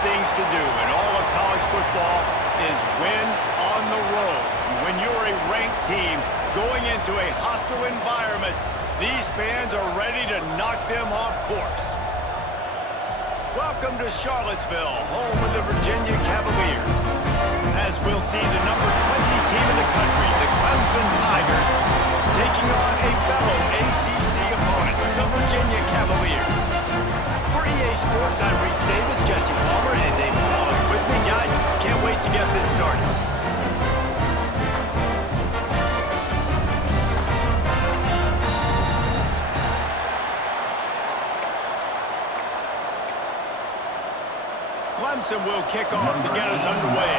things to do in all of college football is win on the road. When you're a ranked team going into a hostile environment, these fans are ready to knock them off course. Welcome to Charlottesville, home of the Virginia Cavaliers. As we'll see the number 20 team in the country, the Clemson Tigers, taking on a fellow ACC opponent, the Virginia Cavaliers. For EA Sports, I'm Reese Davis, Jesse Palmer, and David Pollack with me. Guys, can't wait to get this started. Clemson will kick off to get us underway.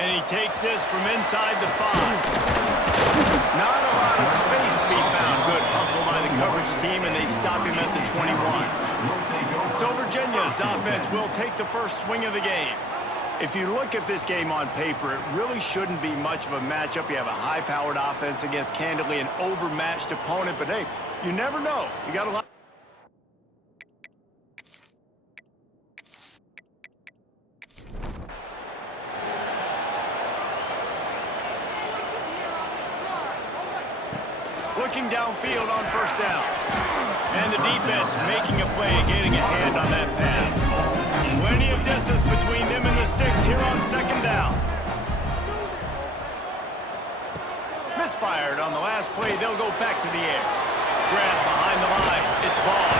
And he takes this from inside the 5. Not a lot of space to be found. Good hustle by the coverage team, and they stop him at the 21. So Virginia's offense will take the first swing of the game. If you look at this game on paper, it really shouldn't be much of a matchup. You have a high-powered offense against, candidly, an overmatched opponent. But, hey, you never know. You got a lot. Looking downfield on first down. And the defense making a play, getting a hand on that pass. Plenty of distance between them and the sticks here on second down. Misfired on the last play. They'll go back to the air. Grab behind the line. It's ball.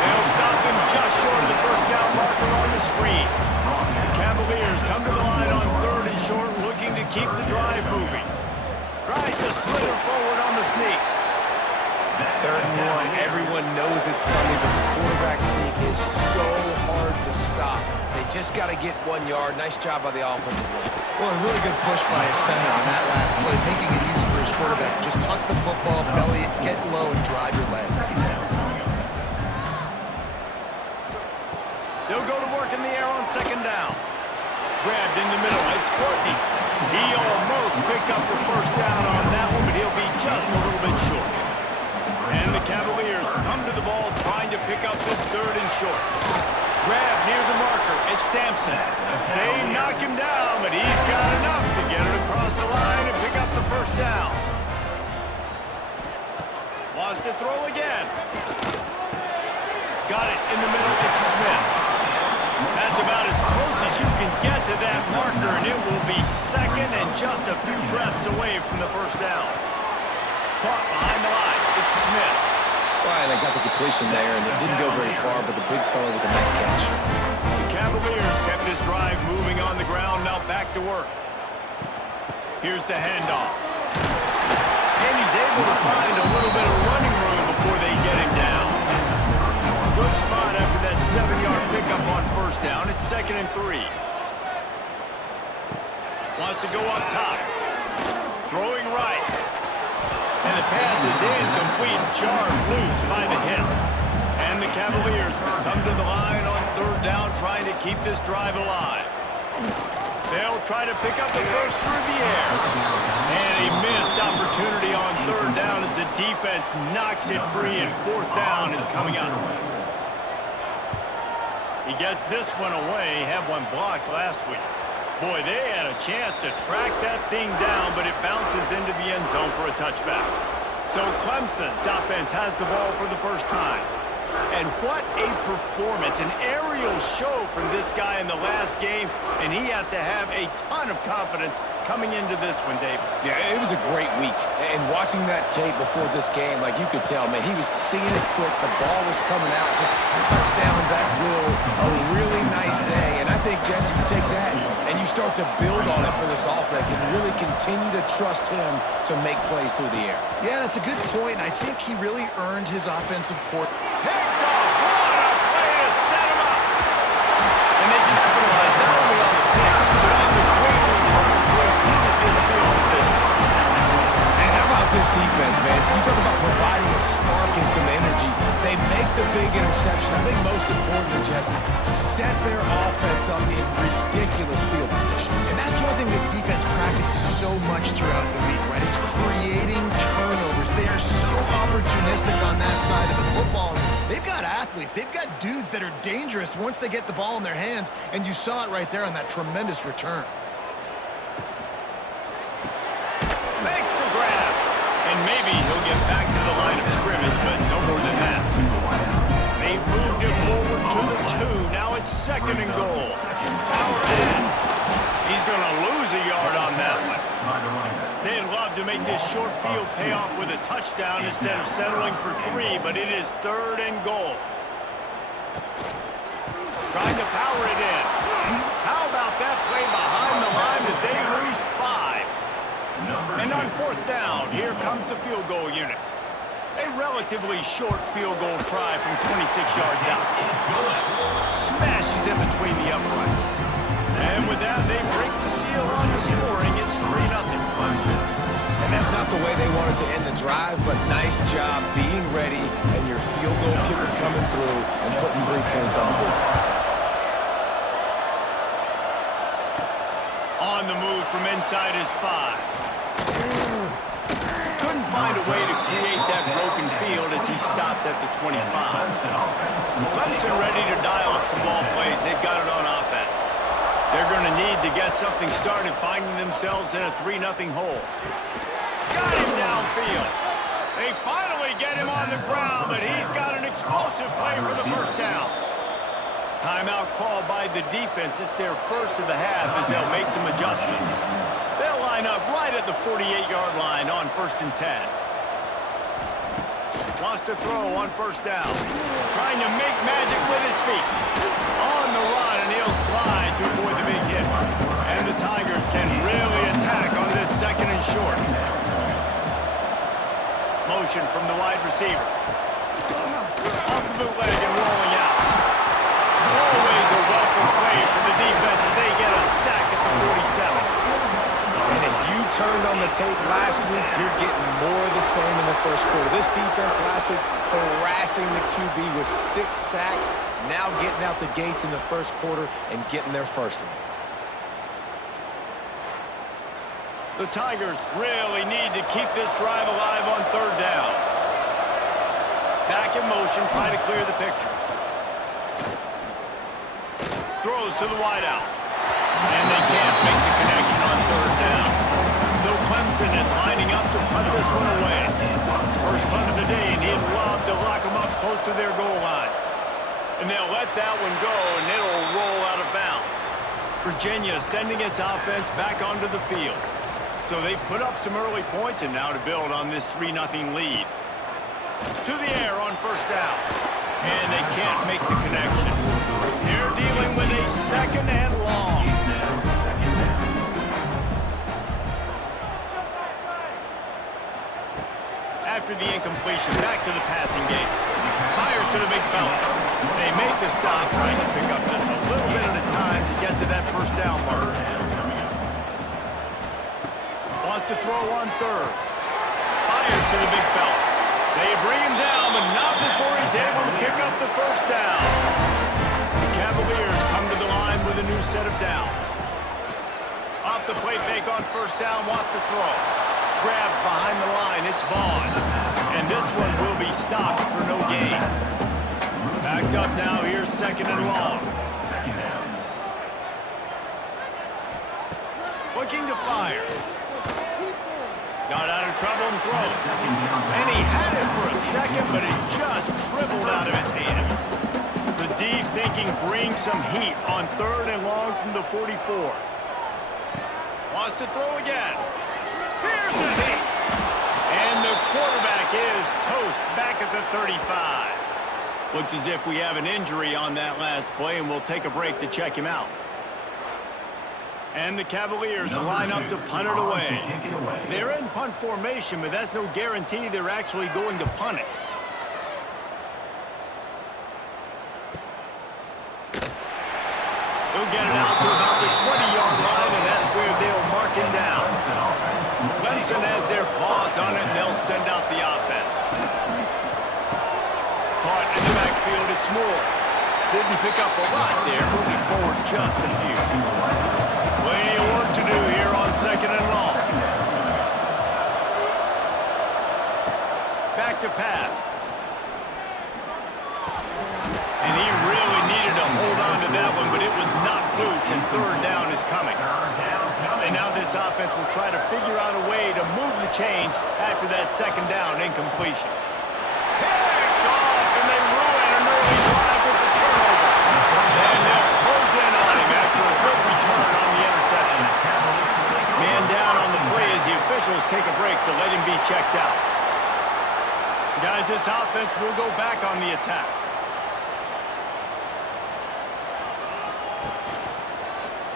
They'll stop him just short of the first down marker on the screen. The Cavaliers come to the line on third and short, looking to keep the drive moving. Tries to slither forward on the sneak. Third and 1, everyone knows it's coming, but the quarterback sneak is so hard to stop. They just got to get 1 yard. Nice job by the offensive line. Well, a really good push by his center on that last play, making it easy for his quarterback to just tuck the football, belly it, get low, and drive your legs. They'll go to work in the air on second down. Grabbed in the middle. It's Courtney. He almost picked up the first down on that one, but he'll be just a little bit short. And the Cavaliers come to the ball trying to pick up this third and short. Grab near the marker. It's Sampson. They knock him down, but he's got enough to get it across the line and pick up the first down. Wants to throw again. Got it in the middle. It's Smith. That's about as close as you can get to that marker, and it will be second and just a few breaths away from the first down. Caught behind the line. It's Smith. Well, they got the completion there, and it didn't go very far, but the big fellow with a nice catch. The Cavaliers kept this drive moving on the ground, now back to work. Here's the handoff. And he's able to find a little bit of running room before they get him down. Good spot after that 7-yard pickup on first down. It's 2nd and 3. Wants to go up top. Throwing right. And the pass is incomplete, jarred loose by the hip. And the Cavaliers come to the line on third down, trying to keep this drive alive. They'll try to pick up the first through the air. And a missed opportunity on third down as the defense knocks it free, and fourth down is coming up. He gets this one away, had one blocked last week. Boy, they had a chance to track that thing down, but it bounces into the end zone for a touchback. So Clemson's offense has the ball for the first time. And what a performance, an aerial show from this guy in the last game, and he has to have a ton of confidence coming into this one, David. Yeah, it was a great week. And watching that tape before this game, like you could tell, man, he was seeing it quick. The ball was coming out, just touchdowns at will. A really nice day. And I think, Jesse, you take that and you start to build on it for this offense and really continue to trust him to make plays through the air. Yeah, that's a good point. I think he really earned his offensive court. Picked off. What a play to set him up. And they capitalized not only on the pick, but on the great return to improve his field position. And how about this defense, man? You talk about providing a spark and some energy. They make the big interception. I think most importantly, Jesse, set their offense up in ridiculous field position. And that's what thing this defense practices so much throughout the week, right, is creating turnovers. They are so opportunistic on that side of the football. They've got athletes. They've got dudes that are dangerous once they get the ball in their hands, and you saw it right there on that tremendous return. Makes the grab. And maybe he'll get back to the line of scrimmage, but no more than that. They've moved it forward to the 2. Now it's 2nd and goal. Power in. He's going to lose a yard on that one. They'd love to make this short field pay off with a touchdown instead of settling for 3, but it is 3rd and goal. Trying to power it in. How about that play behind the line as they lose 5? And on 4th down, here comes the field goal unit. A relatively short field goal try from 26 yards out. Smashes in between the uprights. And with that, they break the seal on the scoring. It's 3-0. And that's not the way they wanted to end the drive, but nice job being ready and your field goal kicker coming through and putting 3 points on the board. On the move from inside his 5. Couldn't find a way to create that broken field as he stopped at the 25. Clemson ready to dial up some ball plays. They've got it on offense. They're going to need to get something started, finding themselves in a 3-0 hole. Got him downfield. They finally get him on the ground, but he's got an explosive play for the 1st down. Timeout called by the defense. It's their first of the half as they'll make some adjustments. They'll line up right at the 48-yard line on 1st and 10. Lost a throw on 1st down. Trying to make magic with his feet. On the run, and he'll slide to avoid the big hit. And the Tigers can really attack on this 2nd and short. Motion from the wide receiver. Off the bootleg and rolling out. Always a welcome play for the defense as they get a sack at the 47. And if you turned on the tape last week, you're getting more of the same in the 1st quarter. This defense last week harassing the QB with 6 sacks, now getting out the gates in the 1st quarter and getting their 1st one. The Tigers really need to keep this drive alive on 3rd down. Back in motion, trying to clear the picture. Throws to the wideout. And they can't make the connection on 3rd down. So Clemson is lining up to punt this one away. First punt of the day, and he'd love to lock them up close to their goal line. And they'll let that one go, and it'll roll out of bounds. Virginia sending its offense back onto the field. So they've put up some early points, and now to build on this 3-0 lead. To the air on 1st down. And they can't make the connection. They're dealing with a 2nd and long. After the incompletion, back to the passing game. Fires to the big fella. They make the stop, trying to pick up just a little bit at a time to get to that 1st down mark. Wants to throw on 3rd. Fires to the big fella. They bring him down, but not before he's able to pick up the 1st down. The Cavaliers come to the line with a new set of downs. Off the play fake on 1st down, wants to throw. Grabbed behind the line, it's Vaughn. And this one will be stopped for no gain. Backed up now, here's 2nd and long. Looking to fire. Got out of trouble and throws. And he had it for a second, but it just dribbled out of his hands. The D thinking bring some heat on 3rd and long from the 44. Wants to throw again. Here's a hit. And the quarterback is toast back at the 35. Looks as if we have an injury on that last play, and we'll take a break to check him out. And the Cavaliers line up to punt it away. They're in punt formation, but that's no guarantee they're actually going to punt it. They'll get it out to about the 20-yard line, and that's where they'll mark him down. Clemson has their paws on it, and they'll send out the offense. Caught in the backfield, it's Moore. Didn't pick up a lot there, moving forward just a few. Plenty of work to do here. to pass. And he really needed to hold on to that one, but it was not loose, and third down is coming. And now this offense will try to figure out a way to move the chains after that second down incompletion. Picked off, and they ruin an early drive with the turnover. And they'll close in on him after a good return on the interception. Man down on the play as the officials take a break to let him be checked out. Guys, this offense will go back on the attack.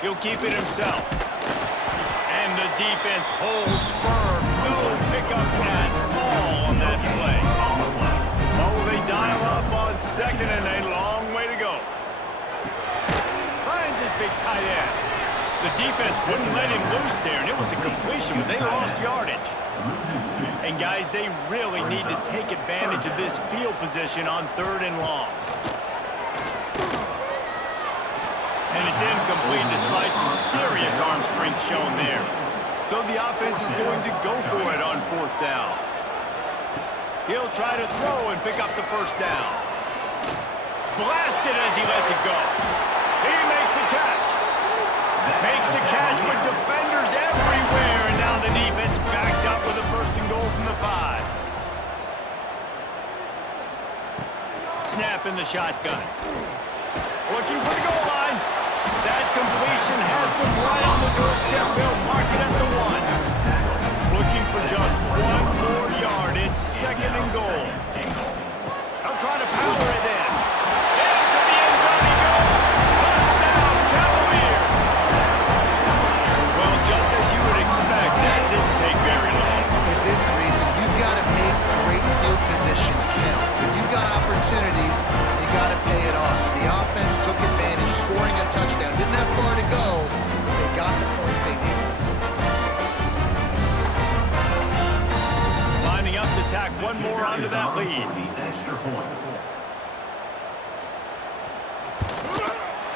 He'll keep it himself. And the defense holds firm. No pickup at all on that play. Oh, they dial up on second and a long way to go. Finds his big tight end. The defense wouldn't let him loose there, and it was a completion, but they lost yardage. And guys, they really need to take advantage of this field position on third and long. And it's incomplete despite some serious arm strength shown there. So the offense is going to go for it on fourth down. He'll try to throw and pick up the first down. Blasted as he lets it go. He makes a catch. Makes a catch with defenders everywhere, and now the defense backed up with a first and goal from the 5. Snap in the shotgun. Looking for the goal line. That completion has them right on the doorstep. They'll mark it at the 1. Looking for just one more yard. It's second and goal. I'm trying to power it in. Into the end zone he goes. Touchdown, Cavaliers. Well, just as you would expect, that didn't take very long. It didn't, Reese. You've got to make great field position count. When you've got opportunities, you got to pay it off. The offense took advantage, scoring a touchdown. Didn't have far to go, but they got the points they needed. Lining up to tack one more onto that lead.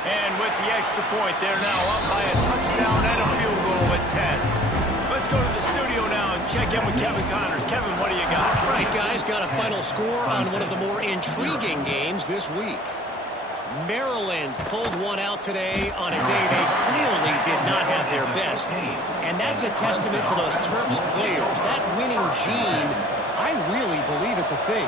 And with the extra point, they're now up by a touchdown and a field goal at 10. Let's go to the studio now and check in with Kevin Connors. Kevin, what do you got? Right, guys, got a final score on one of the more intriguing games this week. Maryland pulled one out today on a day they clearly did not have their best. And that's a testament to those Terps players. That winning gene, I really believe it's a thing.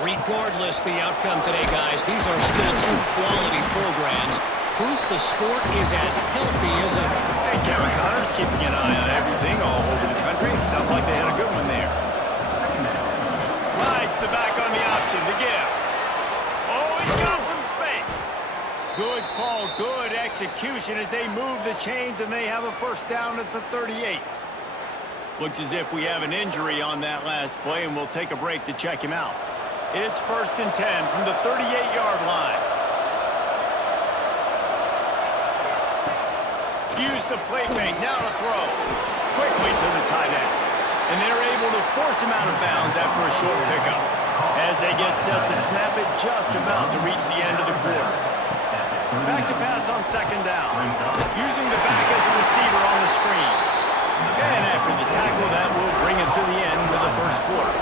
Regardless the outcome today, guys, these are still two quality programs. Proof the sport is as healthy as ever. Hey, Kevin Connors keeping an eye on everything all over the country. Sounds like they had a good one there. Rides the back on the option, the gift. Oh, he's got some space. Good call, good execution as they move the chains and they have a first down at the 38. Looks as if we have an injury on that last play, and we'll take a break to check him out. It's first and 10 from the 38-yard line. Use the play fake, now to throw. Quickly to the tight end. And they're able to force him out of bounds after a short pickup. As they get set to snap it just about to reach the end of the quarter. Back to pass on second down. Using the back as a receiver on the screen. And after the tackle, that will bring us to the end of the first quarter.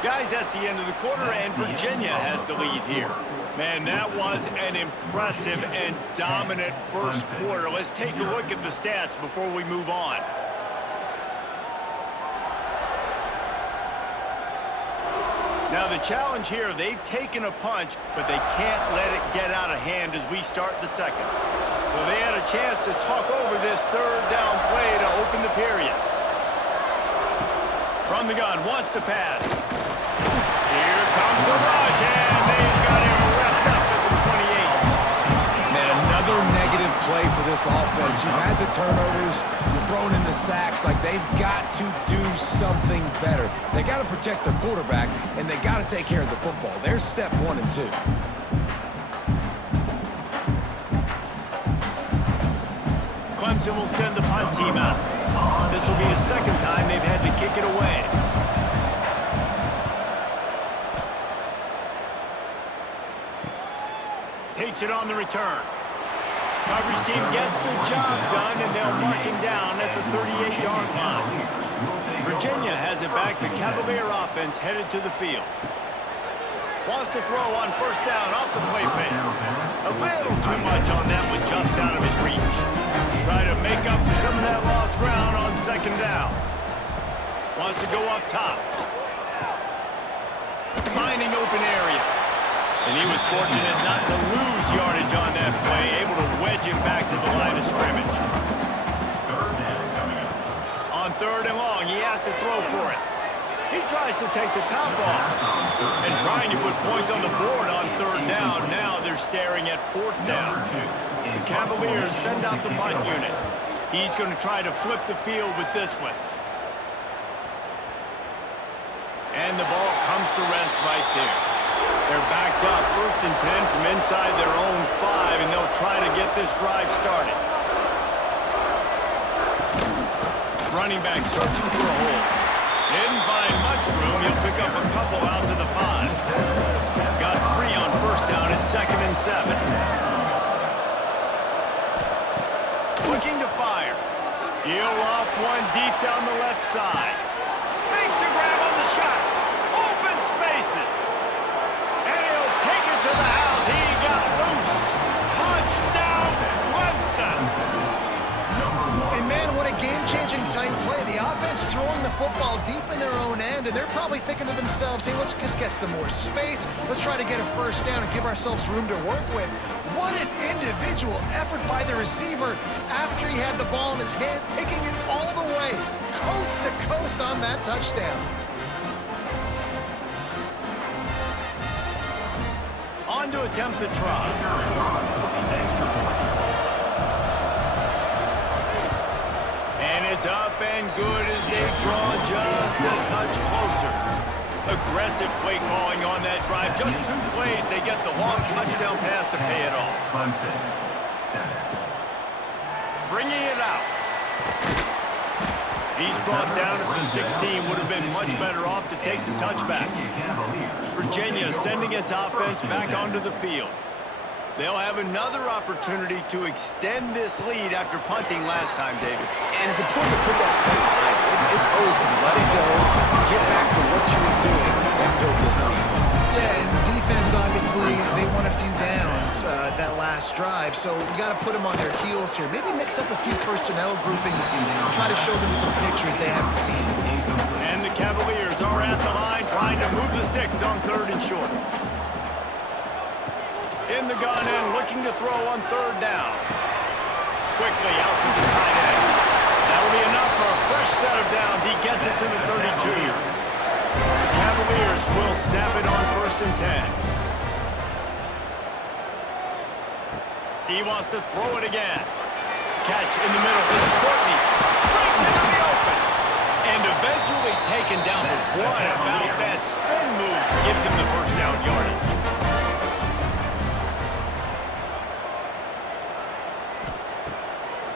Guys, that's the end of the quarter, and Virginia has the lead here. Man, that was an impressive and dominant first quarter. Let's take a look at the stats before we move on. Now, the challenge here, they've taken a punch, but they can't let it get out of hand as we start the second. So they had a chance to talk over this third down play to open the period. From the gun, wants to pass. Here comes the rush, and they've got him wrapped up at the 28. Man, another negative play for this offense. You've had the turnovers, you're throwing in the sacks. Like, they've got to do something better. They got to protect their quarterback, and they got to take care of the football. There's step 1 and 2. Clemson will send the punt team out. This will be the second time they've had to kick it away. Takes it on the return. coverage team gets the job done, and they'll mark him down at the 38-yard line. Virginia has it back. The Cavalier offense headed to the field. Wants to throw on first down off the play fake. A little too much on that one, just out of his reach. Try to make up for some of that lost ground on second down. Wants to go up top. Finding open areas. And he was fortunate not to lose yardage on that play, able to wedge him back to the line of scrimmage. On third and long, he has to throw for it. He tries to take the top off. And trying to put points on the board on third down. Now they're staring at fourth down. The Cavaliers send out the punt unit. He's going to try to flip the field with this one. And the ball comes to rest right there. They're backed up, 1st and 10 from inside their own 5, and they'll try to get this drive started. Running back searching for a hole. Didn't find much room. He'll pick up a couple out to the 5. Got 3 on first down at 2nd and 7. Looking to fire. He'll off one deep down the left side. Makes a grab on the shot. Open spaces. And he'll take it to the house. He got loose. Touchdown, Clemson. And man, what a game-changing type play. The offense throwing the football deep in their own end, and they're probably thinking to themselves, hey, let's just get some more space. Let's try to get a first down and give ourselves room to work with. What an individual effort by the receiver after he had the ball in his hand, taking it all the way, coast to coast on that touchdown. On to attempt the try. And it's up and good as they draw just a touch closer. Aggressive play calling on that drive. Just 2 plays, they get the long touchdown pass to pay it off. Bringing it out. He's brought down at the 16. Would have been much better off to take the touchback. Virginia sending its offense back onto the field. They'll have another opportunity to extend this lead after punting last time, David. And it's important to put that point behind you. It's over. Let it go. Get back to what you were doing and build this lead. Yeah, and defense, obviously, they won a few downs that last drive, so you got to put them on their heels here. Maybe mix up a few personnel groupings and try to show them some pictures they haven't seen. And the Cavaliers are at the line trying to move the sticks on 3rd and short. In the gun and looking to throw on 3rd down. Quickly out to the tight end. That'll be enough for a fresh set of downs. He gets it to the 32. The Cavaliers will snap it on 1st and 10. He wants to throw it again. Catch in the middle. It's Courtney. Breaks into the open. And eventually taken down. But what about that spin move? Gives him the first down yardage.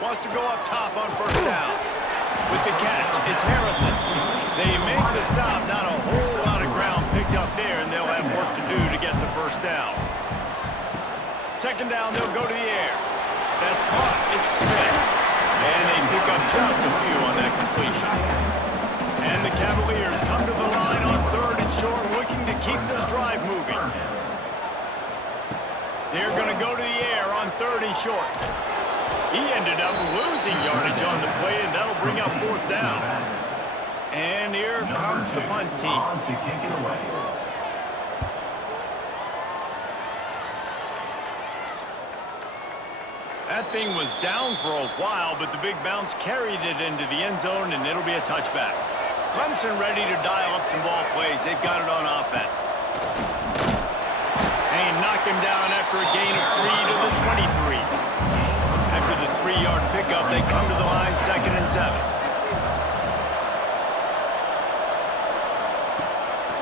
Wants to go up top on 1st down. With the catch, it's Harrison. They make the stop. Not a whole lot of ground picked up there, and they'll have work to do to get the first down. 2nd down, they'll go to the air. That's caught. It's Smith. And they pick up just a few on that completion. And the Cavaliers come to the line on 3rd and short, looking to keep this drive moving. They're going to go to the air on 3rd and short. He ended up losing yardage on the play, and that'll bring up 4th down. And here comes the punt team. That thing was down for a while, but the big bounce carried it into the end zone, and it'll be a touchback. Clemson ready to dial up some ball plays. They've got it on offense. And he knocked him down after a gain of 3 to the 23. After the 3-yard pickup, they come to the line, 2nd and 7.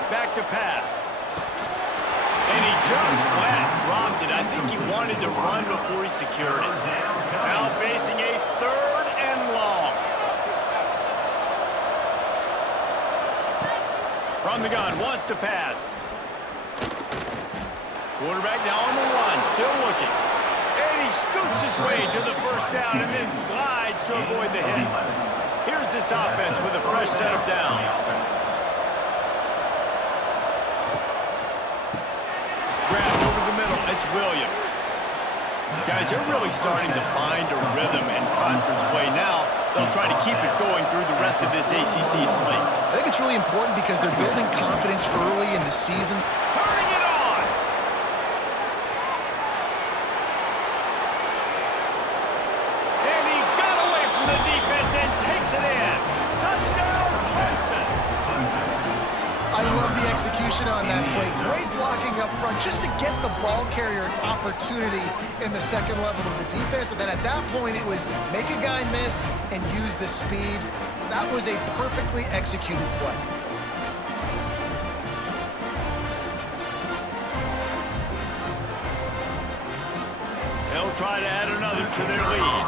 Back to pass. And he just flat dropped it. I think he wanted to run before he secured it. Now facing a 3rd and long. From the gun, wants to pass. Quarterback now on the run, still looking. And he scoots his way to the first down and then slides to avoid the hit. Here's this offense with a fresh set of downs. Grabbed over the middle. It's Williams. Guys, they're really starting to find a rhythm in conference play now. They'll try to keep it going through the rest of this ACC slate. I think it's really important because they're building confidence early in the season. Turning it on! And he got away from the defense and takes it in. Touchdown, Clemson! I love the execution on that play. Great blocking up front just to get the ball carrier an opportunity in the second level of the defense. And then at that point, it was make a guy miss and use the speed. That was a perfectly executed play. They'll try to add another to their lead.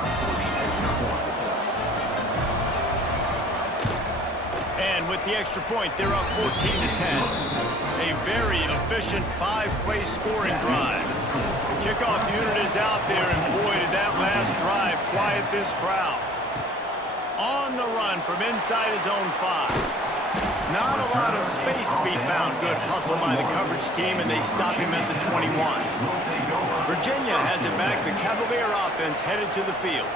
And with the extra point, they're up 14-10. A very efficient 5-play scoring drive. The kickoff unit is out there, and boy, did that last drive quiet this crowd. On the run from inside his own 5. Not a lot of space to be found. Good hustle by the coverage team, and they stop him at the 21. Virginia has it back. The Cavalier offense headed to the field.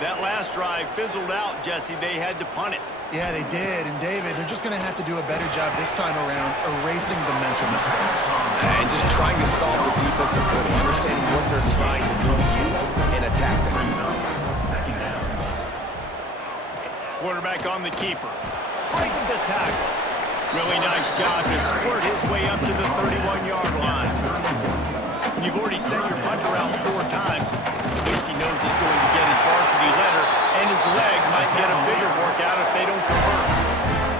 That last drive fizzled out, Jesse. They had to punt it. Yeah, they did. And, David, they're just going to have to do a better job this time around erasing the mental mistakes. And just trying to solve the defensive riddle, understanding what they're trying to do to you and attack them. Quarterback on the keeper. Breaks the tackle. Really nice job to squirt his way up to the 31-yard line. When you've already sent your punter out 4 times, at least he knows he's going to get his varsity letter, and his leg might get a bigger workout if they don't convert.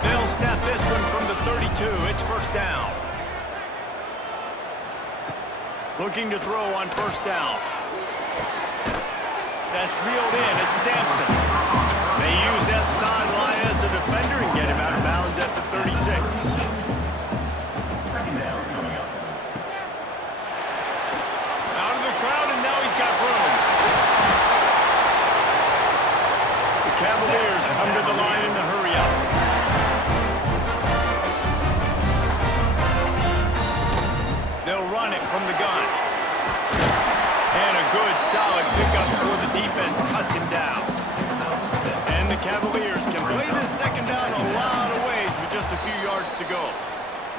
They'll snap this one from the 32. It's first down. Looking to throw on first down. That's reeled in. It's Sampson. They use that sideline as a defender and get him out of bounds at the 36. Out of the crowd, and now he's got room. The Cavaliers come to the line in the hurry-up. They'll run it from the gun. And a good, solid pickup before the defense cuts him down. And the Cavaliers can play this second down a lot of ways with just a few yards to go.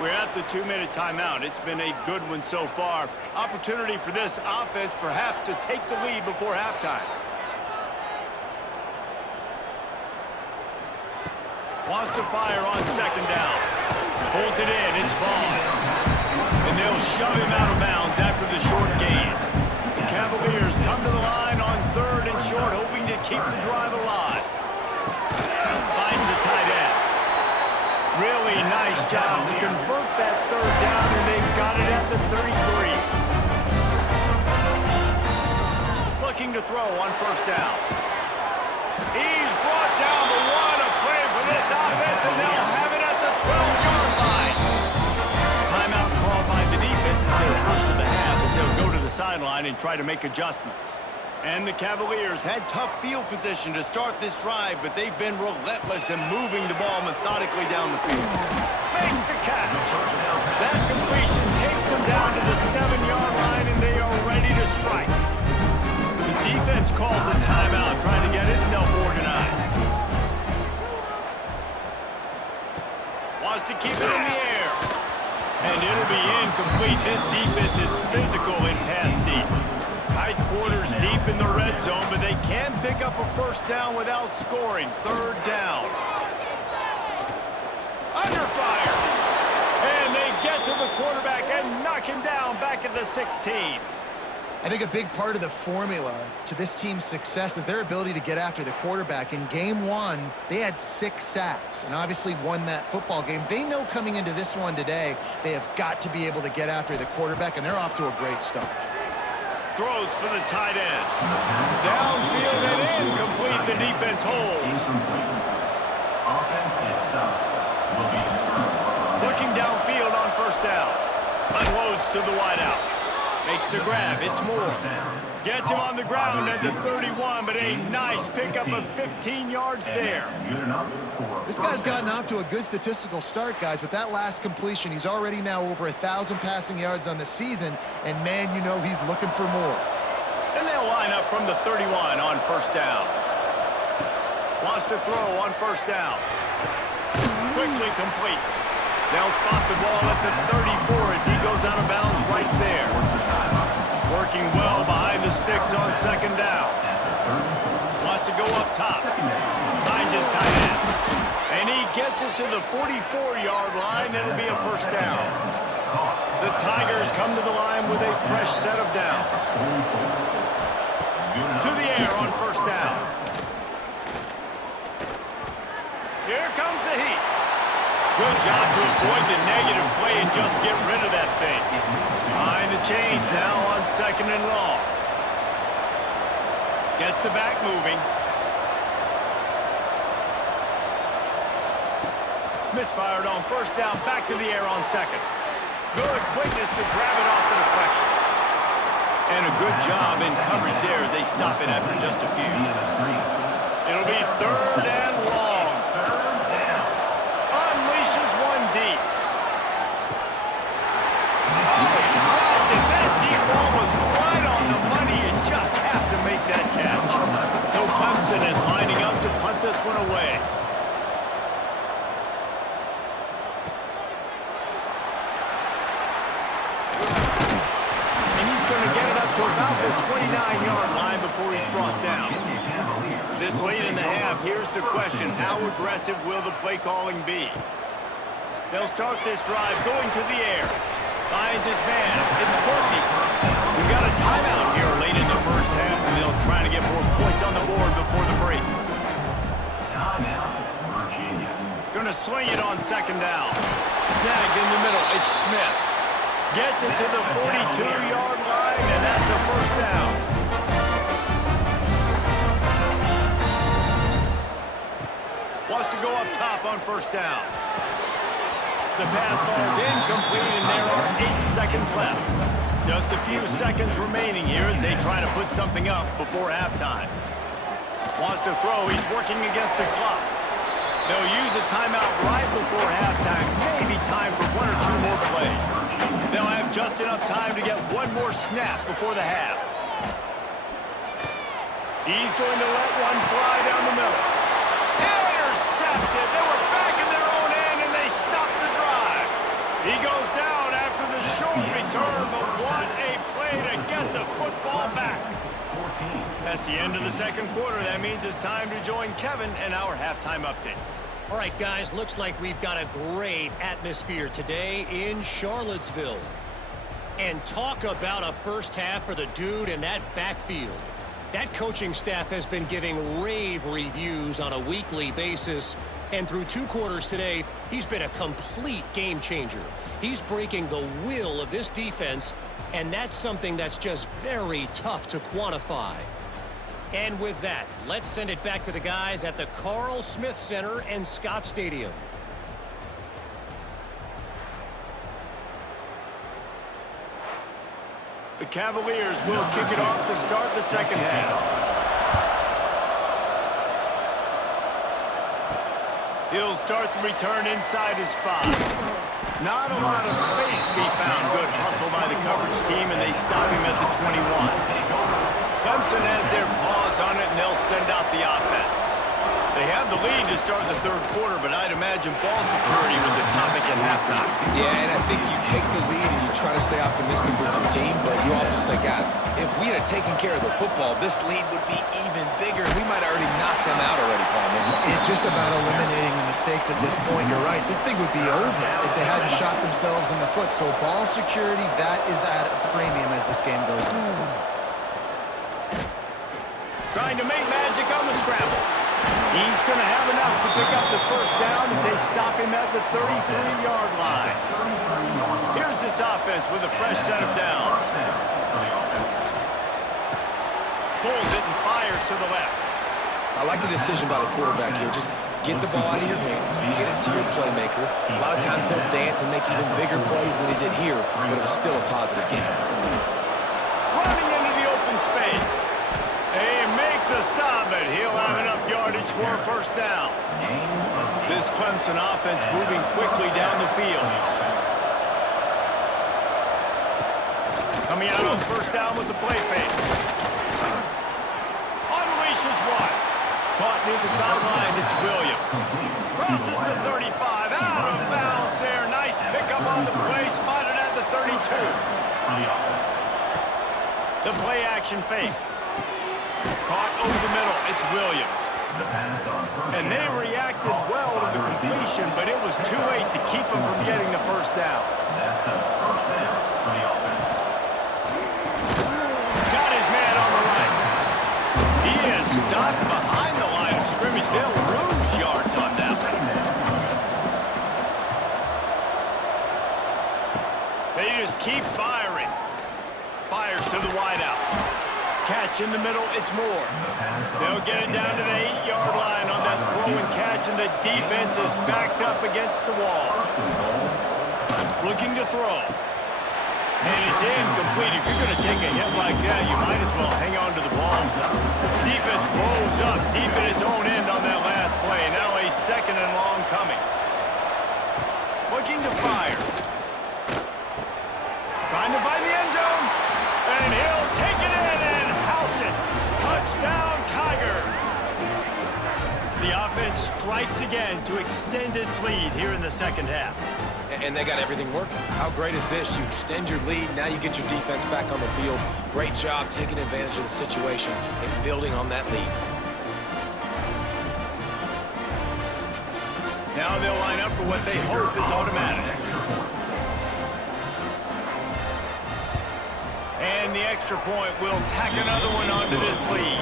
We're at the 2-minute timeout. It's been a good one so far. Opportunity for this offense perhaps to take the lead before halftime. Wants to fire on second down. Pulls it in. It's Vaughn. And they'll shove him out of bounds after the short gain. The Cavaliers come to the line on 3rd and short, hoping to keep the drive alive. Finds the tight end. Really nice job to convert that 3rd down, and they've got it at the 33. Looking to throw on first down. He's brought down the one. A play for this offense, and they'll have it at the 12-yard line. Timeout called by the defense. It's their first of the half as they'll go to the sideline and try to make adjustments. And the Cavaliers had tough field position to start this drive, but they've been relentless in moving the ball methodically down the field. Makes the catch. That completion takes them down to the 7-yard line, and they are ready to strike. The defense calls a timeout, trying to get itself organized. Wants to keep it in the air. And it'll be incomplete. This defense is physical in pass deep. Tight quarters deep in the red zone, but they can pick up a first down without scoring. 3rd down. Under fire. And they get to the quarterback and knock him down back at the 16. I think a big part of the formula to this team's success is their ability to get after the quarterback. In game 1, they had 6 sacks and obviously won that football game. They know coming into this one today, they have got to be able to get after the quarterback, and they're off to a great start. Throws for the tight end. Downfield and incomplete. The defense holds. Looking downfield on first down. Unloads to the wideout. Makes the grab. It's Moore. Gets him on the ground at the 31, but a nice pickup of 15 yards there. This guy's gotten off to a good statistical start, guys. With that last completion, he's already now over 1,000 passing yards on the season, and man, you know he's looking for more. And they'll line up from the 31 on first down. Wants to throw on first down. Quickly complete. They'll spot the ball at the 34 as he goes out of bounds right there. Working well behind the sticks on second down. Wants to go up top. Finds his tight end. And he gets it to the 44-yard line. It'll be a first down. The Tigers come to the line with a fresh set of downs. To the air on first down. Here comes the heat. Good job to avoid the negative play and just get rid of that thing. Behind the chains now on second and long. Gets the back moving. Misfired on first down, back to the air on second. Good quickness to grab it off the deflection. And a good job in coverage there as they stop it after just a few. It'll be third and long. Unleashes one deep. Oh, he dropped it. That deep ball was right on the money. You just have to make that catch. So Clemson is lining up to punt this one away. To about the 29-yard line before he's brought down. This late in the half, here's the question. How aggressive will the play calling be? They'll start this drive going to the air. Finds his man. It's Courtney. We've got a timeout here late in the first half, and they'll try to get more points on the board before the break. Gonna swing it on second down. Snagged in the middle. It's Smith. Gets it to the 42-yard line, and that's a first down. Wants to go up top on first down. The pass falls incomplete, and there are 8 seconds left. Just a few seconds remaining here as they try to put something up before halftime. Wants to throw. He's working against the clock. They'll use a timeout right before halftime. Maybe time for 1 or 2 more plays. They'll have just enough time to get one more snap before the half. He's going to let one fly down the middle. Intercepted. They were back in their own end, and they stopped the drive. He goes down after the short return, but what a play to get the football back. That's the end of the second quarter. That means it's time to join Kevin and our halftime update. All right, guys, looks like we've got a great atmosphere today in Charlottesville. And talk about a first half for the dude in that backfield. That coaching staff has been giving rave reviews on a weekly basis. And through 2 quarters today, he's been a complete game changer. He's breaking the will of this defense, and that's something that's just very tough to quantify. And with that, let's send it back to the guys at the Carl Smith Center and Scott Stadium. The Cavaliers will kick it off to start the second half. He'll start the return inside his 5. Not a lot of space to be found. Good hustle by the coverage team, and they stop him at the 21. Clemson has their paws on it, and they'll send out the offense. They have the lead to start the third quarter, but I'd imagine ball security was a topic at halftime. Yeah, and I think you take the lead and you try to stay optimistic with your team, but you also say, guys, if we had taken care of the football, this lead would be even bigger. We might have already knocked them out already, Coleman. It's just about eliminating the mistakes at this point. You're right. This thing would be over if they hadn't shot themselves in the foot. So ball security, that is at a premium as this game goes on. Trying to make magic on the scramble. He's going to have enough to pick up the first down as they stop him at the 33-yard line. Here's this offense with a fresh set of downs. Pulls it and fires to the left. I like the decision by the quarterback here. Just get the ball out of your hands, get it to your playmaker. A lot of times he'll dance and make even bigger plays than he did here, but it was still a positive game. Running into the open space. They make the stop, but he'll have enough yardage for a first down. This Clemson offense moving quickly down the field. Coming out on first down with the play fake. Unleashes one. Caught near the sideline, it's Williams. Crosses the 35, out of bounds there. Nice pickup on the play, spotted at the 32. The play action fake. Caught over the middle, it's Williams. And they reacted well to the completion, but it was too late to keep them from getting the first down. Got his man on the right. He is stopped behind the line of scrimmage. They'll lose yards on that one. They just keep firing. Fires to the wideout. Catch in the middle, it's Moore. They'll get it down to the 8-yard line on that throw and catch, and the defense is backed up against the wall. Looking to throw. And it's incomplete. If you're going to take a hit like that, you might as well hang on to the ball. Defense rolls up deep in its own end on that last play. Now a second and long coming. Looking to fire. Trying to find the end zone. And he'll take it in and house it. Touchdown, Tigers. The offense strikes again to extend its lead here in the second half. And they got everything working. How great is this? You extend your lead, now you get your defense back on the field. Great job taking advantage of the situation and building on that lead. Now they'll line up for what they hope is automatic. And the extra point will tack another one onto this lead.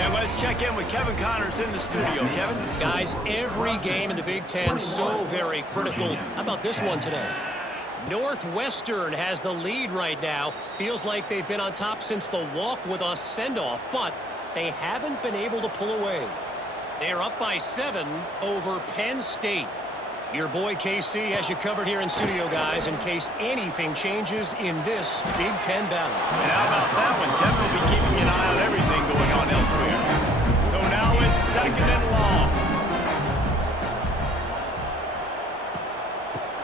And let's check in with Kevin Connors in the studio. Kevin? Guys, every game in the Big Ten so very critical. How about this one today? Northwestern has the lead right now. Feels like they've been on top since the walk with us send-off, but they haven't been able to pull away. They're up by 7 over Penn State. Your boy KC has you covered here in studio, guys, in case anything changes in this Big Ten battle. And how about that one? Kevin will be keeping an eye on everything going on elsewhere. So now it's second and long.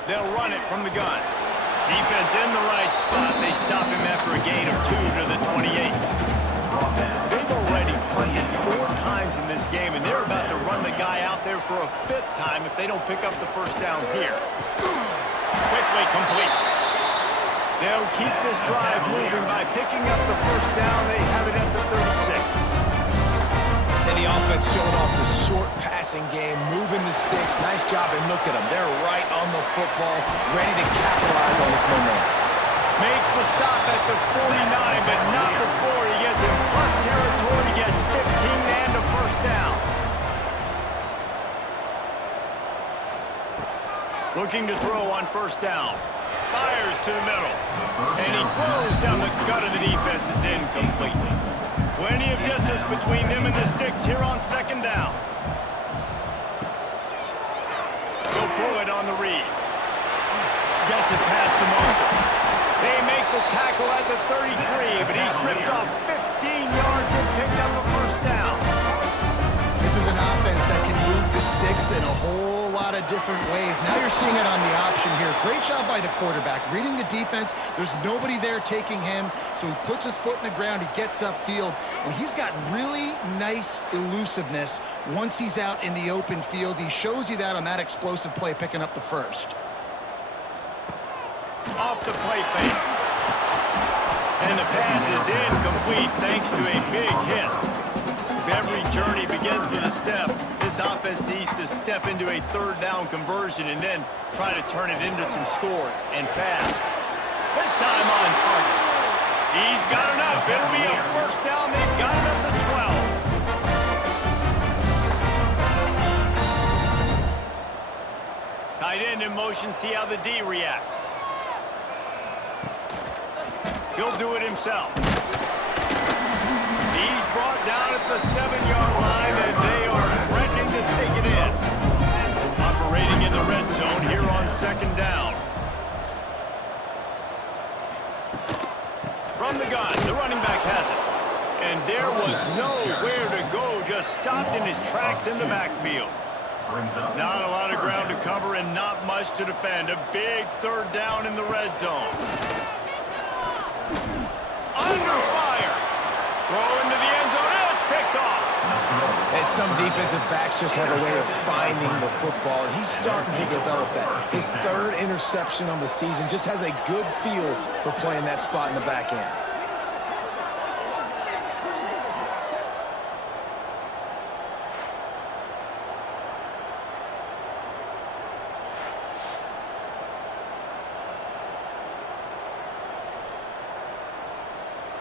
They'll run it from the gun. Defense in the right spot. They stop him after a gain of 2 to the 28. They've already punted 4 times in this game, and they're about to run the guy out there for a 5th time if they don't pick up the first down here. Quickly complete. They'll keep this drive moving by picking up the first down. They have it at the 36. And the offense showing off the short passing game, moving the sticks. Nice job, and look at them. They're right on the football, ready to capitalize on this momentum. Makes the stop at the 49, but not before he gets in plus territory, gets 15 and a first down. Looking to throw on first down. Fires to the middle. And he throws down the gut of the defense. It's incomplete. Plenty of distance between them and the sticks here on second down. He'll pull it on the read. Gets it past the marker. They make the tackle at the 33, but he's ripped off 15 yards and picked up a first down. This is an offense that can move the sticks in a whole lot of different ways. Now you're seeing it on the option here. Great job by the quarterback. Reading the defense, there's nobody there taking him, so he puts his foot in the ground, he gets upfield, and he's got really nice elusiveness once he's out in the open field. He shows you that on that explosive play, picking up the first. Off the play fake. And the pass is incomplete thanks to a big hit. If every journey begins with a step, this offense needs to step into a third down conversion and then try to turn it into some scores, and fast. This time on target. He's got enough. It'll be a first down. They've got it at the 12. Tight end in motion. See how the D reacts. He'll do it himself. He's brought down at the 7-yard line, and they are threatening to take it in. Operating in the red zone here on second down. From the gun, the running back has it. And there was nowhere to go, just stopped in his tracks in the backfield. Not a lot of ground to cover and not much to defend. A big third down in the red zone. Under fire. Throw into the end zone, and it's picked off. And some defensive backs just have a way of finding the football, and he's starting to develop that. His third interception on the season, just has a good feel for playing that spot in the back end.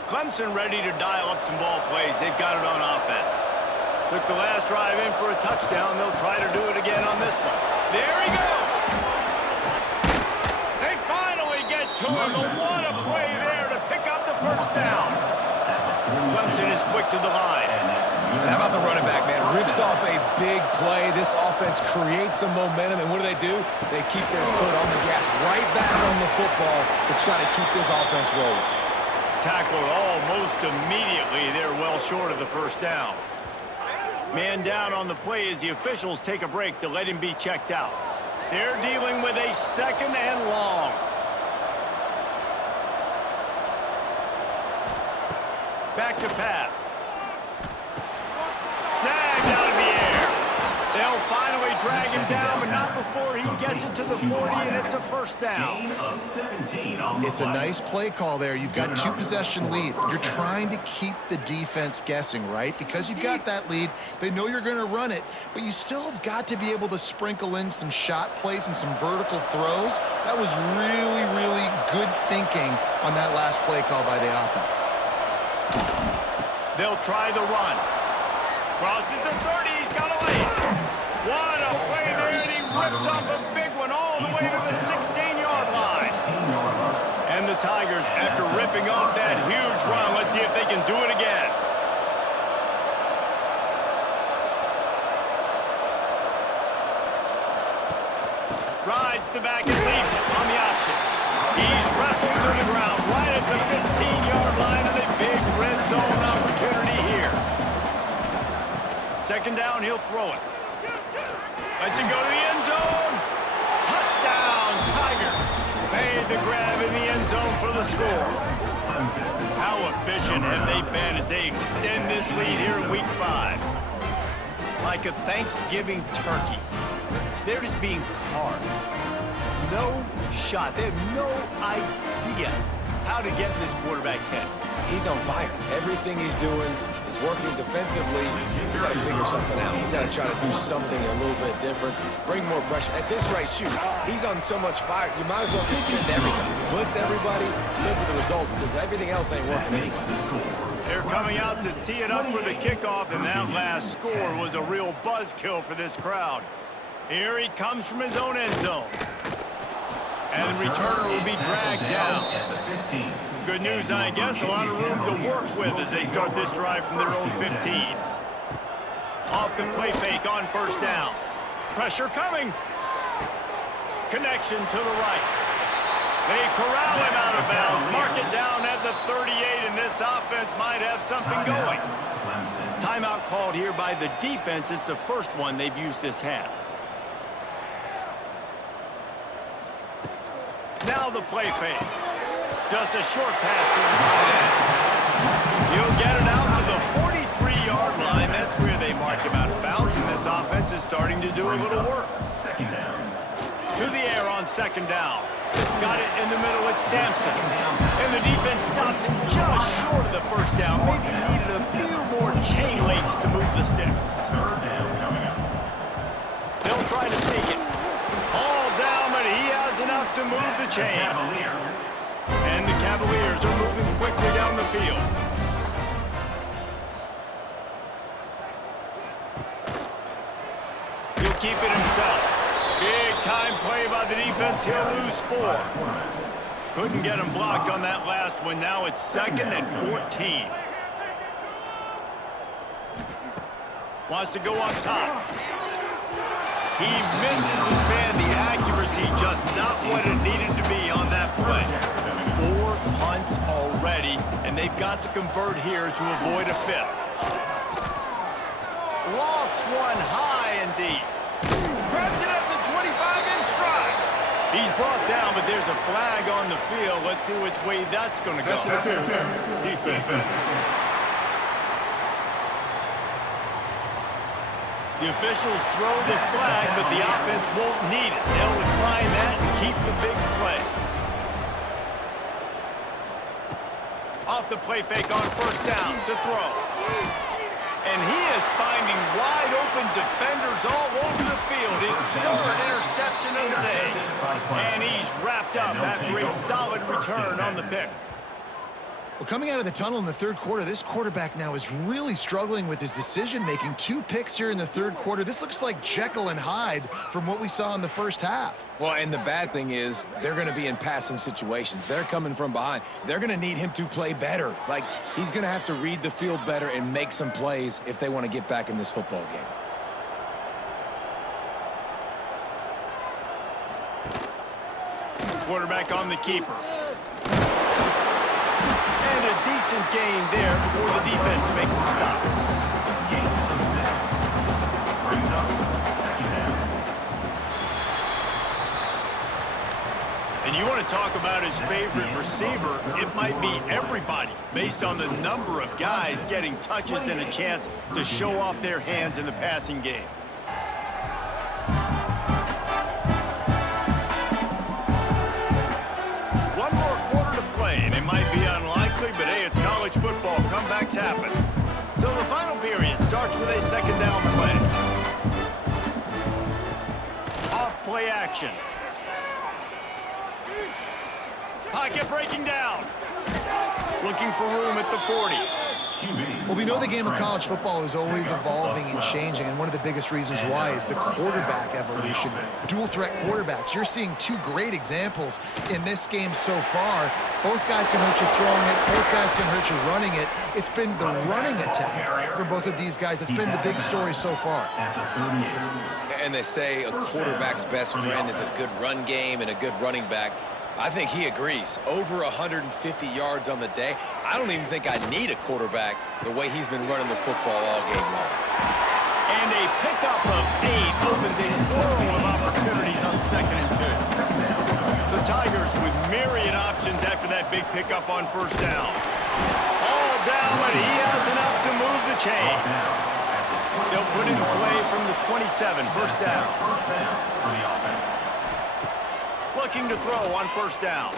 Clemson ready to dial up some ball plays. They've got it on offense. Took the last drive in for a touchdown. They'll try to do it again on this one. There he goes. They finally get to him. But what a play there to pick up the first down. Clemson is quick to the line. And how about the running back, man? Rips off a big play. This offense creates some momentum, and what do? They keep their foot on the gas, right back on the football to try to keep this offense rolling. Tackled almost immediately. They're well short of the first down. Man down on the play as the officials take a break to let him be checked out. They're dealing with a second and long. Back to pass. Snagged out of the air. They'll finally drag him down, but not before he gets it to the 40, and it's a first down. It's a nice play call there. You've got two-possession lead. You're trying to keep the defense guessing, right? Because you've got that lead, they know you're going to run it, but you still have got to be able to sprinkle in some shot plays and some vertical throws. That was really, really good thinking on that last play call by the offense. They'll try the run. Crosses the 30, he's got a lane. What a play there, and he rips off a big one all the way to the 16-yard line. And the Tigers, after ripping off that huge run, let's see if they can do it again. Rides the back and leaves it on the option. He's wrestled to the ground right at the 15-yard line of a big red zone opportunity here. Second down, he'll throw it. Lets it go to the end zone. Touchdown, Tigers. Made the grab in the end zone for the score. How efficient have they been as they extend this lead here in Week 5? Like a Thanksgiving turkey. They're just being carved. No shot. They have no idea how to get in this quarterback's head. He's on fire. Everything he's doing is working defensively. We've got to figure something out. We've got to try to do something a little bit different, bring more pressure. At this rate, shoot, he's on so much fire, you might as well just send everybody. Blitz everybody, live with the results, because everything else ain't working anyway. They're coming out to tee it up for the kickoff, and that last score was a real buzzkill for this crowd. Here he comes from his own end zone. And the returner will be dragged down. Good news, I guess, a lot of room to work with as they start this drive from their own 15. Off the play fake on first down. Pressure coming. Connection to the right. They corral him out of bounds. Mark it down at the 38, and this offense might have something going. Timeout called here by the defense. It's the first one they've used this half. Now the play fake. Just a short pass to the tight end. He'll get it out to the 43-yard line. That's where they mark him out of bounds, and this offense is starting to do a little work. To the air on second down. Got it in the middle, it's Sampson. And the defense stops him just short of the first down. Maybe needed a few more chain links to move the sticks. They'll try to sneak it. All down, but he has enough to move the chains. And the Cavaliers are moving quickly down the field. He'll keep it himself. Big-time play by the defense. He'll lose 4. Couldn't get him blocked on that last one. Now it's 2nd and 14. Wants to go up top. He misses his man. The accuracy just not what it needed to be on that play. 4 punts already. and they've got to convert here to avoid a fifth. Lofts one high and deep. Grabs it at the 25 in stride. He's brought down, but there's a flag on the field. Let's see which way that's going to go. The officials throw the flag, but the offense won't need it. They'll decline that and keep the big play. Off the play fake on first down to throw. And he is finding wide open defenders all over the field. His third interception of the day. And he's wrapped up after a solid return on the pick. Well, coming out of the tunnel in the third quarter, this quarterback now is really struggling with his decision-making. 2 picks here in the third quarter. This looks like Jekyll and Hyde from what we saw in the first half. Well, and the bad thing is they're going to be in passing situations. They're coming from behind. They're going to need him to play better. Like, he's going to have to read the field better and make some plays if they want to get back in this football game. Quarterback on the keeper. And a decent gain there before the defense makes a stop. And you want to talk about his favorite receiver, it might be everybody, based on the number of guys getting touches and a chance to show off their hands in the passing game. One more quarter to play, and it might be unlikely, but hey, it's college football. Comebacks happen. So the final period starts with a second down play. Off play action. Pocket breaking down. Looking for room at the 40. Well, we know the game of college football is always evolving and changing, and one of the biggest reasons why is the quarterback evolution. Dual-threat quarterbacks. You're seeing 2 great examples in this game so far. Both guys can hurt you throwing it. Both guys can hurt you running it. It's been the running attack for both of these guys that's been the big story so far. And they say a quarterback's best friend is a good run game and a good running back. I think he agrees. Over 150 yards on the day. I don't even think I need a quarterback the way he's been running the football all game long. And a pickup of 8 opens a world of opportunities on 2nd and 2. The Tigers with myriad options after that big pickup on first down. All down, but he has enough to move the chains. They'll put in play from the 27, first down. Looking to throw on first down.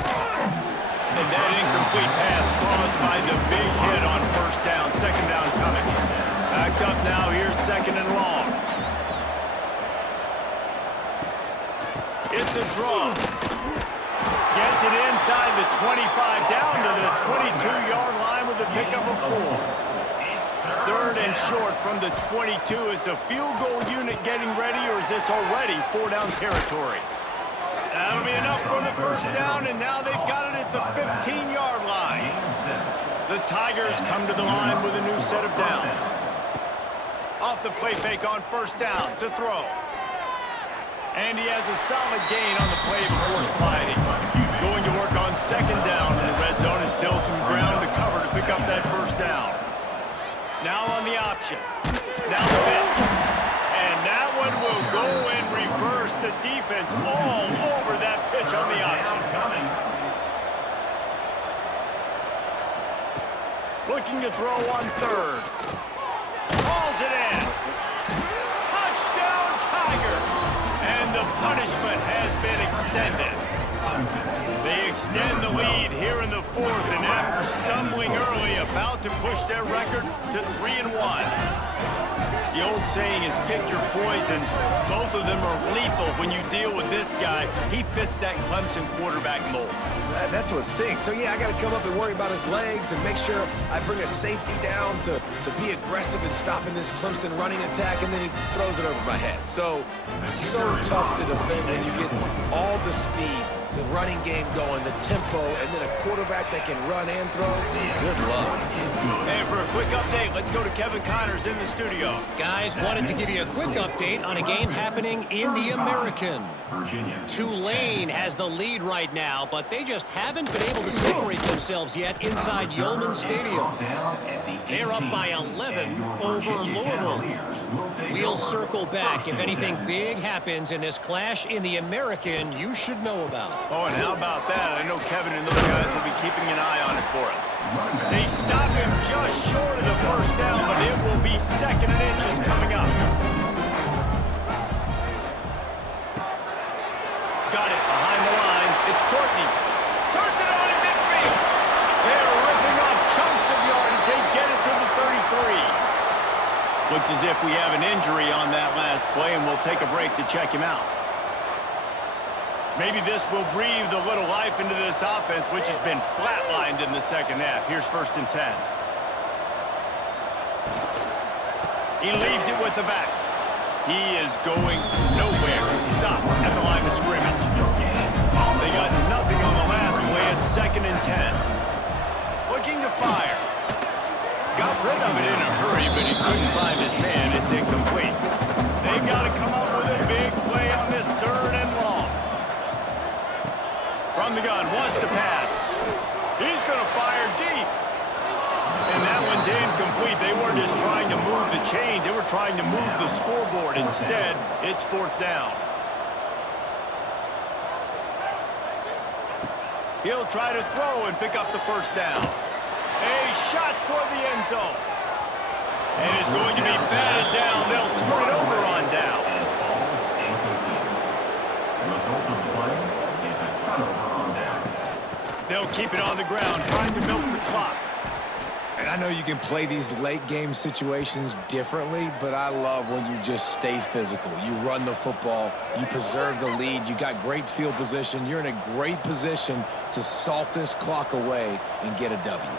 And that incomplete pass caused by the big hit on first down. Second down coming. Backed up now. Here's second and long. It's a draw. Gets it inside the 25, down to the 22-yard line with a pickup of 4. Third and short from the 22. Is the field goal unit getting ready, or is this already 4-down territory? That'll be enough for the first down, and now they've got it at the 15-yard line. The Tigers come to the line with a new set of downs. Off the play fake on first down to throw. And he has a solid gain on the play before sliding. Going to work on second down in the red zone, and still some ground to cover to pick up that first down. Now on the option. Now the pitch. And that one will go in reverse. The defense all over that pitch on the option. Looking to throw on third. Hauls it in. Touchdown, Tigers. And the punishment has been extended. They extend the lead here in the 4th, and after stumbling early, about to push their record to 3-1. The old saying is pick your poison. Both of them are lethal when you deal with this guy. He fits that Clemson quarterback mold. That's what stinks. So, yeah, I got to come up and worry about his legs and make sure I bring a safety down to be aggressive in stopping this Clemson running attack, and then he throws it over my head. So tough to defend when you get all the speed, the running game going, the tempo, and then a quarterback that can run and throw. Good luck. And for a quick update, let's go to Kevin Connors in the studio. Guys, wanted to give you a quick update on a game happening in the American. Tulane has the lead right now, but they just haven't been able to separate themselves yet inside Yeoman Stadium. They're up by 11 over Louisville. We'll circle back if anything big happens in this clash in the American you should know about. Oh, and how about that? I know Kevin and those guys will be keeping an eye on it for us. They stop him just short of the first down, but it will be 2nd and inches coming up. Got it behind the line. It's Courtney. Turns it on in midfield. They're ripping off chunks of yardage. They get it to the 33. Looks as if we have an injury on that last play, and we'll take a break to check him out. Maybe this will breathe a little life into this offense, which has been flatlined in the second half. Here's 1st and 10. He leaves it with the back. He is going nowhere. Stop at the line of scrimmage. They got nothing on the last play. It's 2nd and 10. Looking to fire. Got rid of it in a hurry, but he couldn't find his man. It's incomplete. They've got to come up with a big play on this 3rd and long. From the gun, wants to pass. He's going to fire deep. And that one's incomplete. They weren't just trying to move the chains. They were trying to move the scoreboard. Instead, it's 4th down. He'll try to throw and pick up the 1st down. A shot for the end zone. And it's going to be batted down. They'll turn it over on downs. They'll keep it on the ground, trying to milk the clock. And I know you can play these late game situations differently, but I love when you just stay physical. You run the football, you preserve the lead, you got great field position. You're in a great position to salt this clock away and get a W.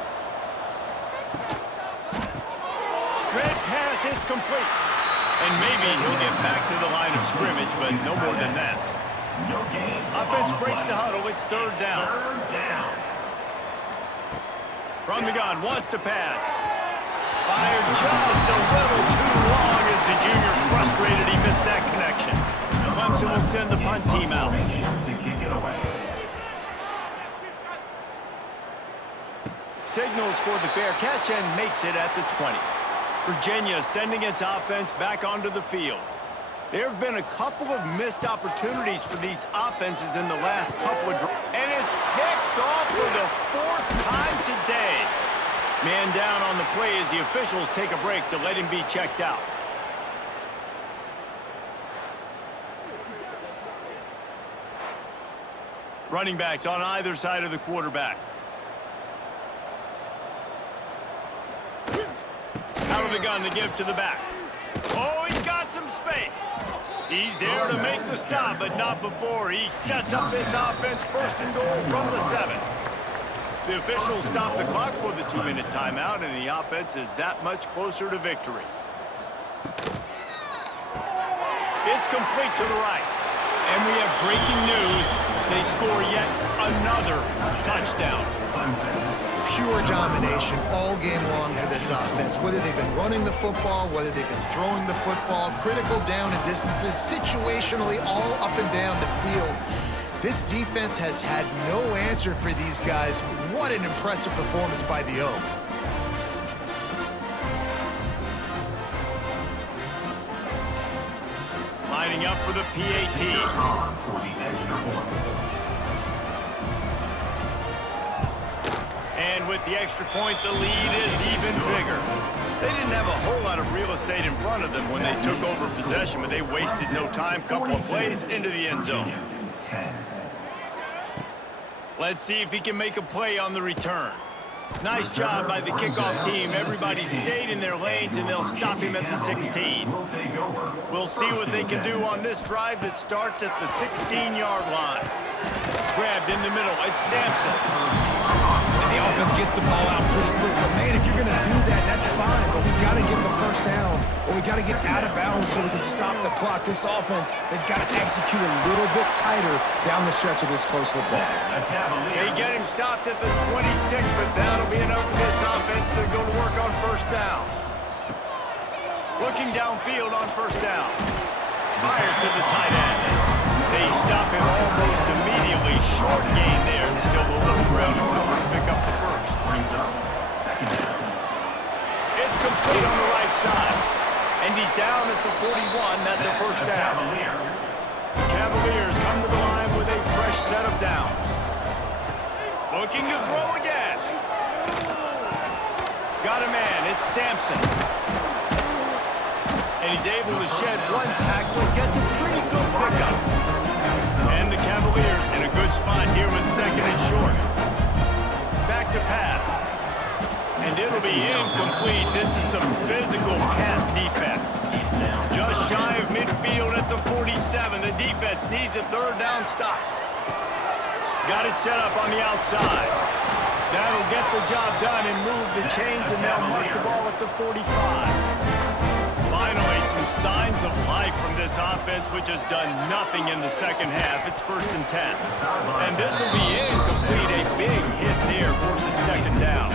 Red pass, it's complete. And maybe he'll get back to the line of scrimmage, but no more than that. Offense breaks the huddle. It's 3rd down. From the gun, wants to pass. Fired just a little too long as the junior frustrated. He missed that connection. Clemson will send the punt team out. Signals for the fair catch and makes it at the 20. Virginia sending its offense back onto the field. There have been a couple of missed opportunities for these offenses in the last couple of drives. And it's picked off for the 4th time today. Man down on the play as the officials take a break to let him be checked out. Running backs on either side of the quarterback. Out of the gun to give to the back. Oh, he's got some space. He's there to make the stop, but not before he sets up this offense 1st and goal from the 7. The officials stop the clock for the 2-minute timeout, and the offense is that much closer to victory. It's complete to the right. And we have breaking news. They score yet another touchdown. Pure domination all game long for this offense. Whether they've been running the football, whether they've been throwing the football, critical down and distances, situationally all up and down the field. This defense has had no answer for these guys. What an impressive performance by the Oak. Lining up for the PAT. And with the extra point, the lead is even bigger. They didn't have a whole lot of real estate in front of them when they took over possession, but they wasted no time. Couple of plays into the end zone. Let's see if he can make a play on the return. Nice job by the kickoff team. Everybody stayed in their lanes, and they'll stop him at the 16. We'll see what they can do on this drive that starts at the 16-yard line. Grabbed in the middle. It's Sampson. And the offense gets the ball out pretty quick. But, man, if you're going to do that, that's fine. But we've got to get the 1st down, or we've got to get out of bounds so we can stop the clock. This offense, they've got to execute a little bit tighter down the stretch of this close football. They get him stopped at the 26, but that'll be enough for this offense to go to work on 1st down. Looking downfield on 1st down. Fires to the tight end. They stop him almost immediately. Short gain there. Still a little ground to cover to pick up the first. It's complete on the right side. And he's down at the 41. That's a first down. Cavaliers come to the line with a fresh set of downs. Looking to throw again. Got a man. It's Sampson. And he's able to shed one tackle and gets a pretty good pickup. And the Cavaliers in a good spot here with second and short. Back to pass. And it'll be incomplete. This is some physical pass defense. Just shy of midfield at the 47. The defense needs a third down stop. Got it set up on the outside. That'll get the job done and move the chains, and they'll mark the ball at the 45. Finally, some signs of life from this offense, which has done nothing in the second half. It's 1st and 10. And this will be incomplete. A big hit there forces second down.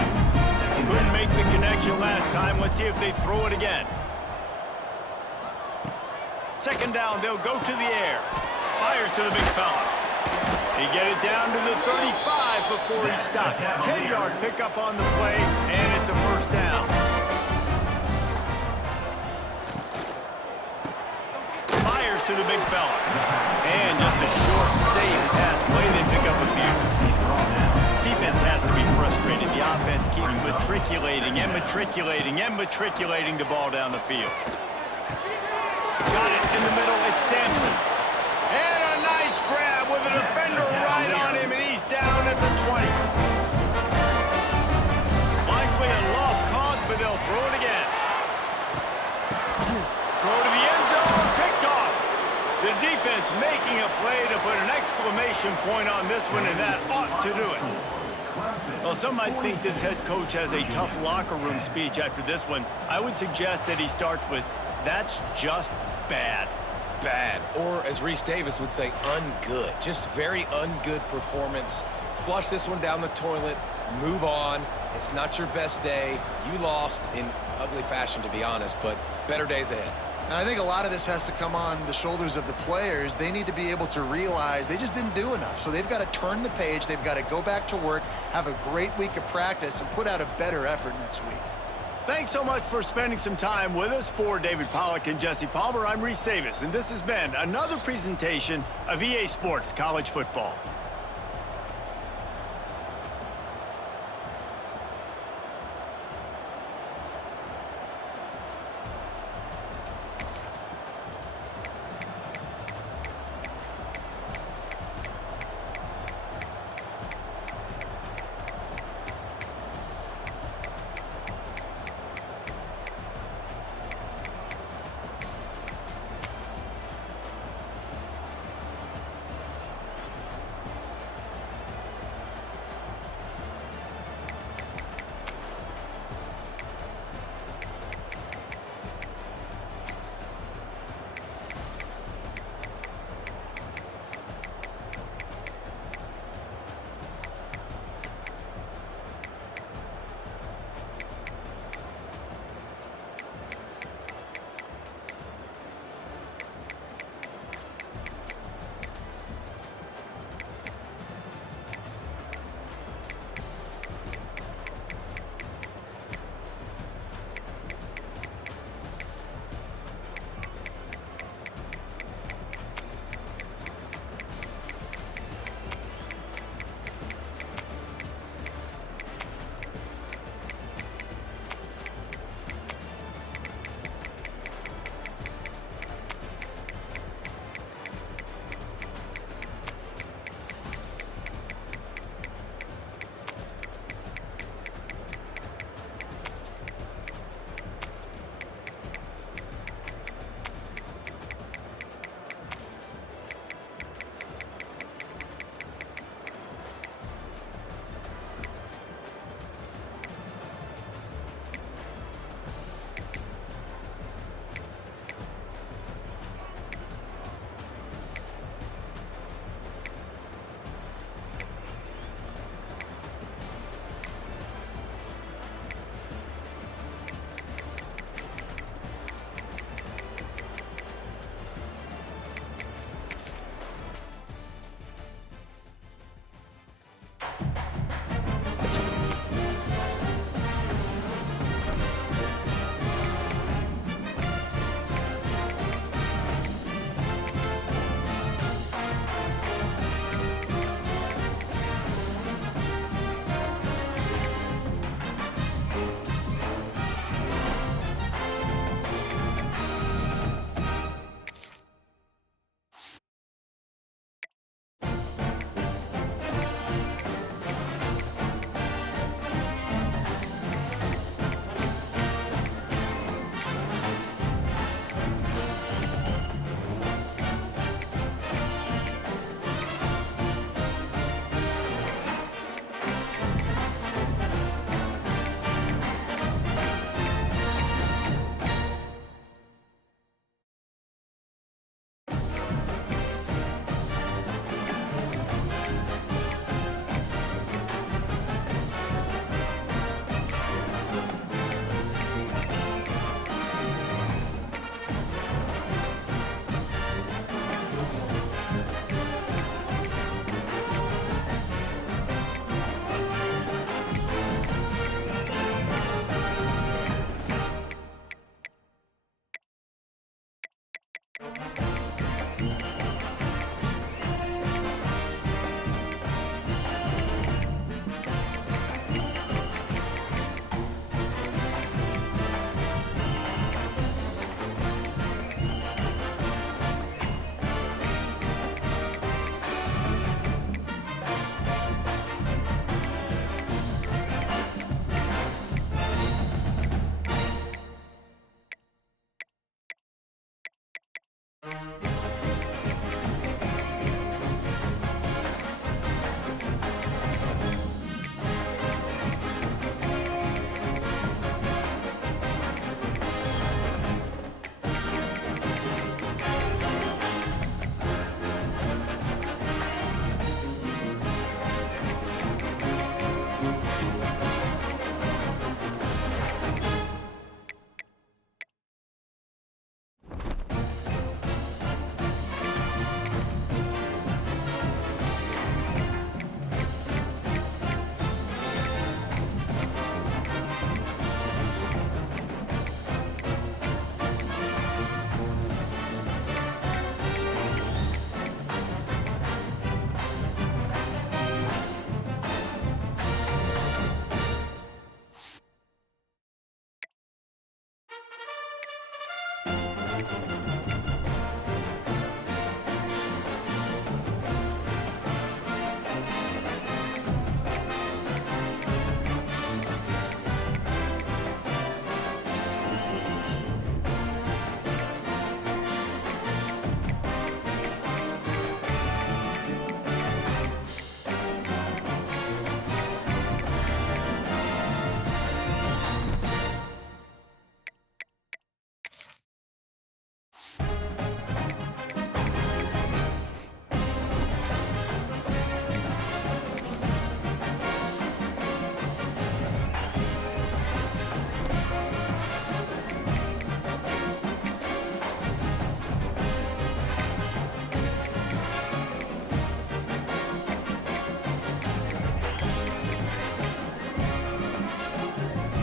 Couldn't make the connection last time. Let's see if they throw it again. Second down, they'll go to the air. Fires to the big fella. He get it down to the 35 before he stopped. 10-yard pickup on the play, and it's a first down. Fires to the big fella. And just a short, safe pass play. They pick up a few. Defense has to be frustrated. The offense keeps matriculating and matriculating and matriculating the ball down the field. Got it in the middle. It's Sampson. And a nice grab with a defender right on him, and he's down at the 20. Likely a lost cause, but they'll throw it again. Throw to the end zone, picked off. The defense making a play to put an exclamation point on this one, and that ought to do it. Well, some might think this head coach has a tough locker room speech after this one. I would suggest that he starts with, "That's just bad." Bad, or as Reese Davis would say, ungood. Just very ungood performance. Flush this one down the toilet, move on. It's not your best day. You lost in ugly fashion, to be honest, but better days ahead. And I think a lot of this has to come on the shoulders of the players. They need to be able to realize they just didn't do enough. So they've got to turn the page. They've got to go back to work, have a great week of practice, and put out a better effort next week. Thanks so much for spending some time with us. For David Pollack and Jesse Palmer, I'm Reese Davis, and this has been another presentation of EA Sports College Football.